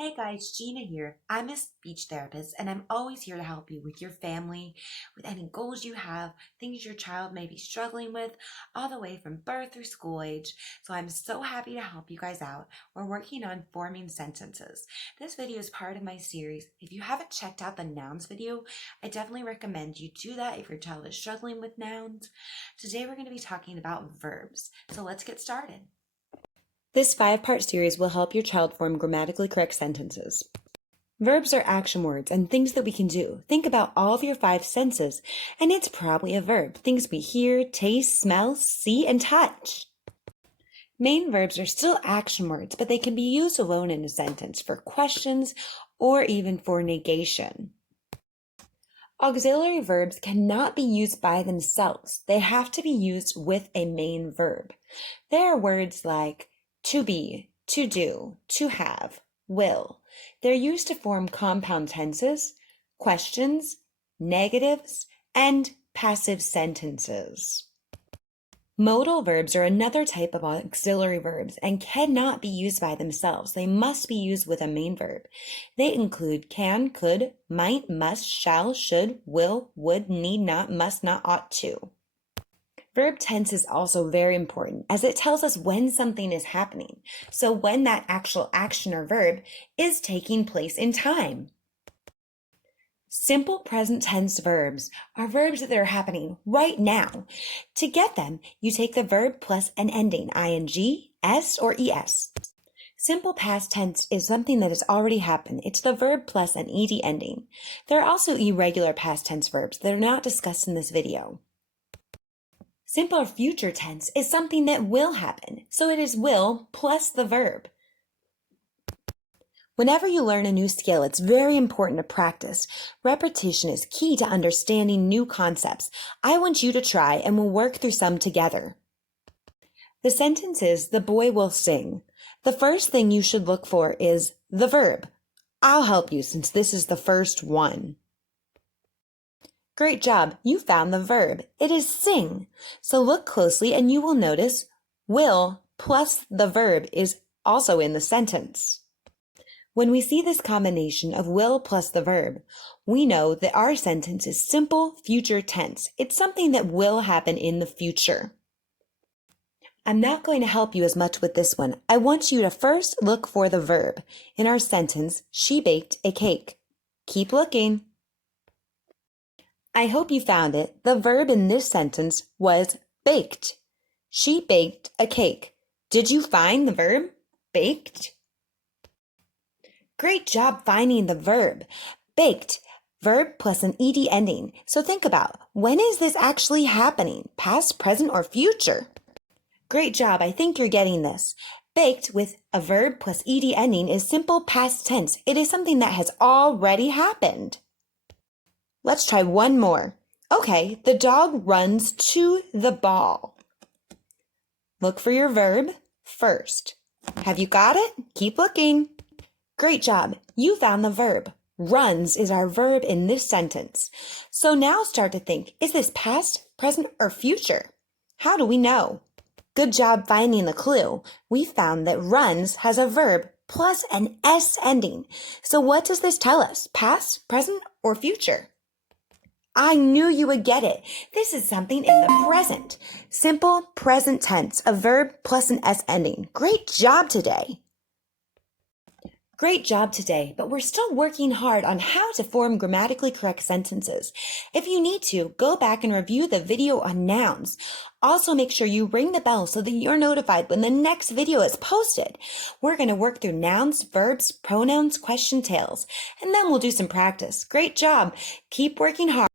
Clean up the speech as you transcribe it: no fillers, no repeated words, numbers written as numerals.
Hey guys, Gina here. I'm a speech therapist and I'm always here to help you with your family, with any goals you have, things your child may be struggling with, all the way from birth through school age. So I'm so happy to help you guys out. We're working on forming sentences. This video is part of my series. If you haven't checked out the nouns video, I definitely recommend you do that if your child is struggling with nouns. Today we're going to be talking about verbs. So let's get started. This 5-part series will help your child form grammatically correct sentences. Verbs are action words and things that we can do. Think about all of your 5 senses, and it's probably a verb. Things we hear, taste, smell, see, and touch. Main verbs are still action words, but they can be used alone in a sentence for questions or even for negation. Auxiliary verbs cannot be used by themselves. They have to be used with a main verb. There are words like to be, to do, to have, will. They're used to form compound tenses, questions, negatives, and passive sentences. Modal verbs are another type of auxiliary verbs and cannot be used by themselves. They must be used with a main verb. They include can, could, might, must, shall, should, will, would, need not, must not, ought to. Verb tense is also very important as it tells us when something is happening. So when that actual action or verb is taking place in time. Simple present tense verbs are verbs that are happening right now. To get them, you take the verb plus an ending, ing, s, or es. Simple past tense is something that has already happened. It's the verb plus an ed ending. There are also irregular past tense verbs that are not discussed in this video. Simple future tense is something that will happen, so it is will plus the verb. Whenever you learn a new skill, it's very important to practice. Repetition is key to understanding new concepts. I want you to try and we'll work through some together. The sentence is, the boy will sing. The first thing you should look for is the verb. I'll help you since this is the first one. Great job, you found the verb. It is sing. So look closely and you will notice will plus the verb is also in the sentence. When we see this combination of will plus the verb, we know that our sentence is simple future tense. It's something that will happen in the future. I'm not going to help you as much with this one. I want you to first look for the verb. In our sentence, she baked a cake. Keep looking. I hope you found it. The verb in this sentence was baked. She baked a cake. Did you find the verb baked? Great job finding the verb. Baked, verb plus an ed ending. So think about, when is this actually happening? Past, present, or future? Great job. I think you're getting this. Baked with a verb plus ed ending is simple past tense. It is something that has already happened. Let's try one more. Okay, the dog runs to the ball. Look for your verb first. Have you got it? Keep looking. Great job. You found the verb. Runs is our verb in this sentence. So now start to think, is this past, present, or future? How do we know? Good job finding the clue. We found that runs has a verb plus an s ending. So what does this tell us? Past, present, or future? I knew you would get it. This is something in the present. Simple present tense, a verb plus an s ending. Great job today. Great job today, but we're still working hard on how to form grammatically correct sentences. If you need to, go back and review the video on nouns. Also make sure you ring the bell so that you're notified when the next video is posted. We're going to work through nouns, verbs, pronouns, question tails, and then we'll do some practice. Great job. Keep working hard.